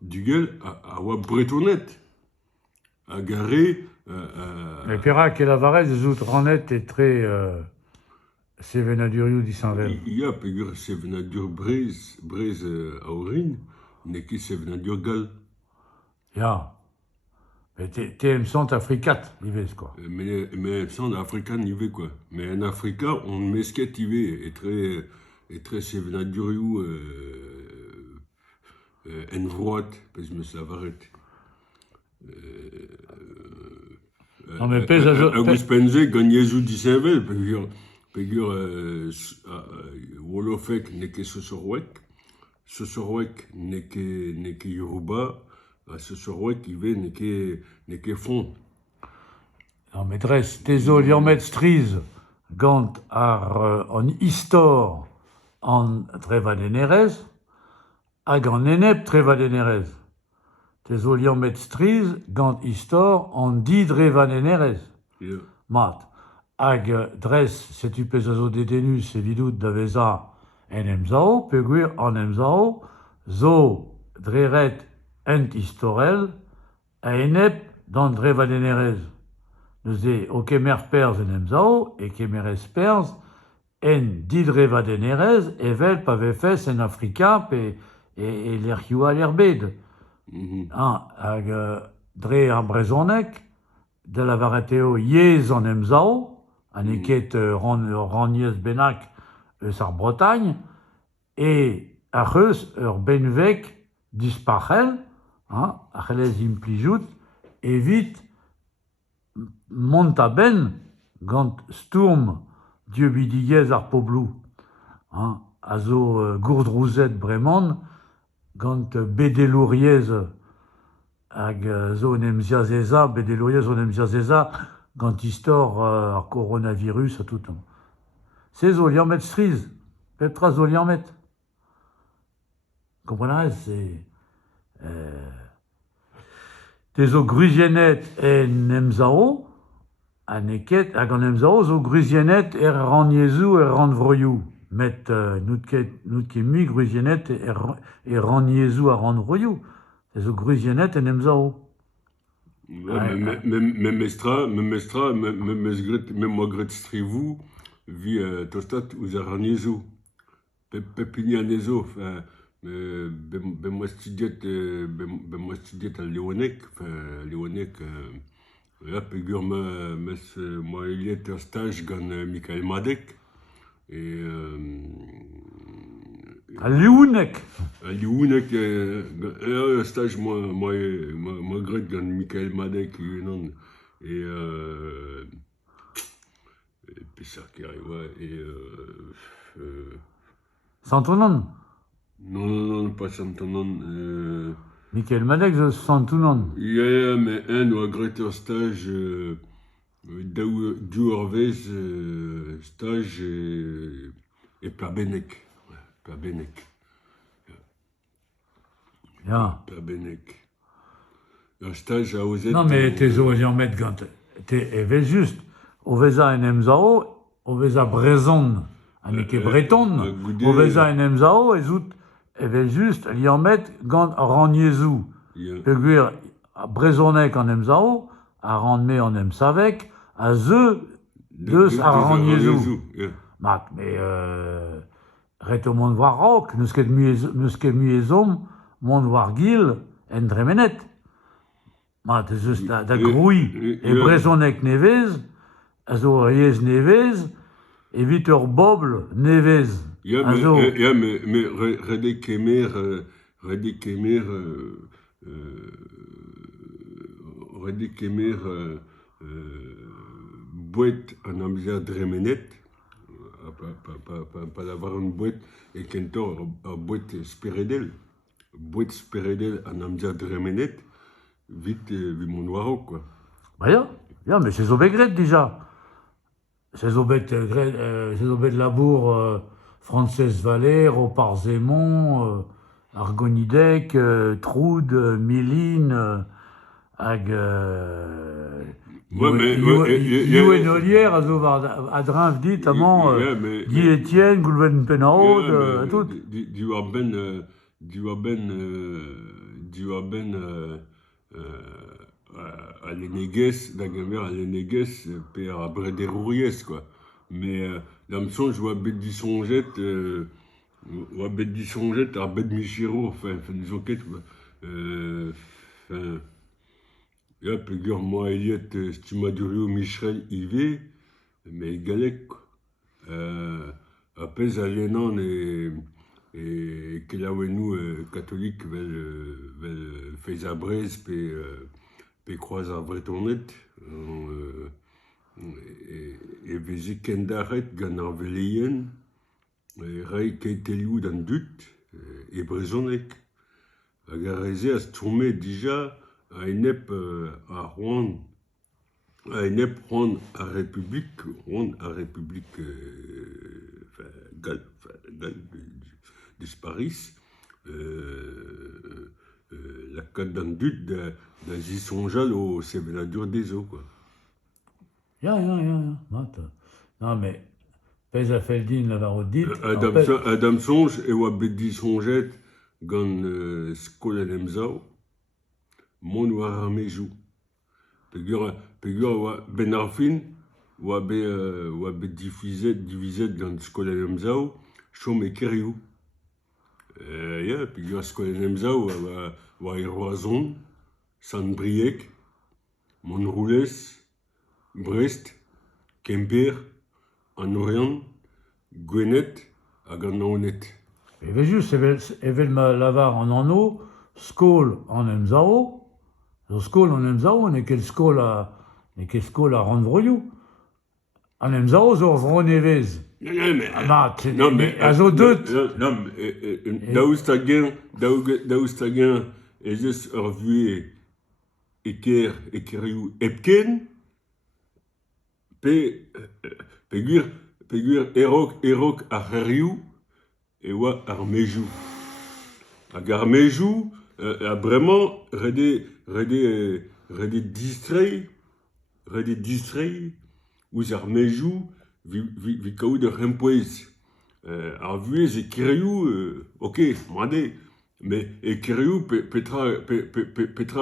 Duguel a oa bretonnet. A gare... Mais Perak et Lavarez, les autres ranet et très sevenaduriou disanvel. Ia pegur sevenadur brez aorin, ne ket sevenadur gal. Ja. Mais t'es Africat, l'ivez, quoi. Mais sans africain nivé quoi. Mais en Africa, on mesquet ivé et très sevenaduriou en vroat, parce que me savaret. Non, mais pèse à Agus pense gagnezu disanvel, pegur wolofek ne ket Sosorwek ne ket Yoruba, Sosorwek ivé ne ket fond. Non, mais dres, tezo liamet striz gant ar an istor an trevadenerez hag an enep trevadenerez. Tezo liamet striz gant istor an di trevadenerez. Yeah. Mat. Hag dres, setu pez a zo detenus evidout da veza en emzao, peogwir an emzao, zo dreret ent istorel a enep dan trevadenerez. Neuze o kemer perz en emzao, e kemerez perz en didrevadenerez evel pa vefes en Afrika pe l'erkioa l'erbed. Hag dre ar brezonek, de la vareteo yez en emzao, an eket raniez benak eus ar Bretagne, e ar eus ur benvek dispachel, ar c'helez implijout, evit montaben gant stourm dieubidigez ar poblou. A zo gourdrouzet bremañ gant bedelouriez hag zo en emziazeza, bedelouriez en emziazeza gant istor ar coronavirus a touton. Se zo liamet striz, petra zo liamet. Komprenarez, se... Te zo gruzienet en emzao, an eket, hag an emzao zo gruzienet raniezou randvroioù. Met nout ket mu gruzienet raniezou randvroioù. Te zo gruzienet en emzao. Memestra, memogret strivou, vi tostat ouz raniezou. Pepinianezo, ben moi studiet al Léonek, là pegur moi iliet ur stage gant Michael Madek et Al Léonek. Al Léonek ur stage moi gret gant Michael Madek et pesar kere et Santounan. Non, pas Santonan. Michael Madek zo Santounan. Yeah, mais un ou a gret ur stage du orvez stage et Plabenek. Ja. Plabenek. Un stage à Ozet. Non, mais te zo liamet gant... Te evel just. O veza en emzao, o veza brezon. An eke breton. O veza en emzao, ez out evel just liamet gant raniezou. Peogwir brezonek an emzao, a randme an emsavek, a zeu deus a raniezou. Mat, me ret o mont war rok, neus ket mu ezom, mont war gil en dremenet. Mat, ez eus da groui. E brezonek nevez, a zo yez nevez, evit ur bobl nevez. Ja, mais redek kemer bouet an amzer dremenet, pa d'avoir un bouet et kentor a bouet speredel an amzer dremenet, vit mon waro, quoi. Ba ya, mais se zo bet gret dija. Se zo bet labour Frances Valer, Oparzemont, Argonidec, Troud, Méline, hag... Youen Olière, a zo a drinv dit amant Guy Etienne, Goulven Penaud, tout. Du war diwa ben à l'Eneguès, d'Agamer à l'Eneguès, pe à Brederouriès, quoi. Mais l'hameçon, je vois bête du songet, à bête Michiro, enfin, des enquêtes, quoi. Enfin, là, figure moi, Elliot, Stimadurio, Michel, Yvé, mais Galec, quoi. Après, Alienon et que là où nous, catholiques, veulent faire Brest, pe croise à Bretonnet, et vezi kendaret gant ar veleien, rai keiteliou d'an dut, et brezonek. Hag a reze a stourmet dija a enep a Rouen, a enep Rouen a République, gal deus Paris, la kat d'an dut da zisonjal o sevenadur dezo, quoi. Ja. Mat. Non, mais pez a feldin la varot dit. Adam sonj e oa bet disonjet gant skol en emzao, mon war ar mejou. Pegur oa ben ar fin, oa bet divizet gant skol en emzao, chom e kerioù. Pegur skol en emzao oa e roazon, Sant-Brieuc, Montroulez, Brest, Quimper, An-Orient, Gwenet hag an Naonet. Evel just, evel ma lavar an anno, skol an emzao, zo skol an emzao, ne ket skol a randvroioù. An emzao zo ar vronevez. Non, mais... Non, mais a zo deut. Non, mais... Daoust hag-eñ ez eus ur vue e kerioù epken, pegur erok ar c'herioù e oa ar mejou. Hag ar mejou, a bremañ, rede distrei, ouz ar mejou, vi kaout ur c'hempouez. Ar vuez e kerioù, ok, made, mais e kerioù petra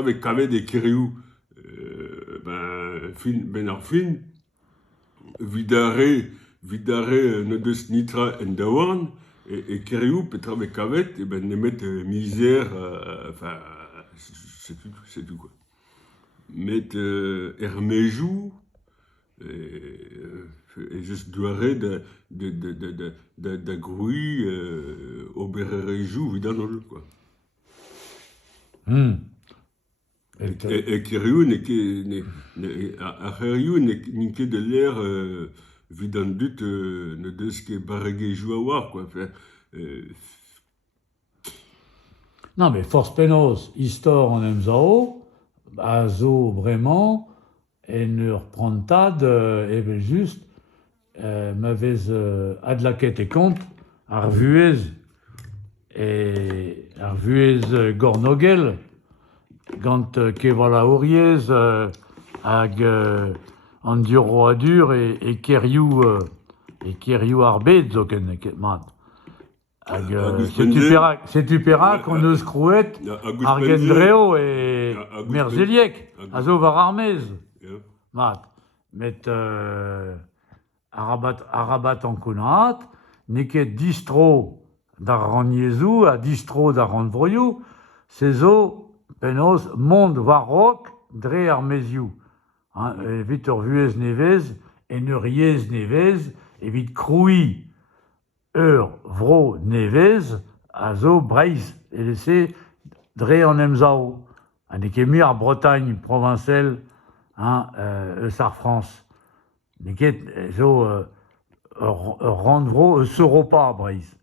ve kavet e kerioù. Ben ar fin, vidare ne deus nitra en daouarn, et kerioù petra ve kavet, et ben nemet misère, enfin, c'est tout, quoi. Met er mejou, et just doare da groui obererejou vidanol, quoi. Et kerioù a c'herioù n'e ket de l'air vidan dut ne deus ket baregejou a war, quoi. Non, mais force penaos, istor an emzao, a zo bremañ en ur prantad evel just ma vez adlaket e kont ar vuez gornogel gant kevalaouriez hag an duroadur e kerioù ar bet zo ket mat. Hag setu perak on eus krouet ar gendreo e Merzeliek a zo war ar mez. Mat. Met arabat an kounat, ne ket distro d'ar raniezou a distro d'ar randvroioù, se zo penaos mont war rok dre ar mezioù. Evit ur vuez nevez en ur yez nevez, evit kroui ur vro nevez a zo Breizh e lese dre an emzao. Ha ne ket mui ar Bretagne provincel eus ar France. Ne ket zo ur randvro eus Europa Breizh.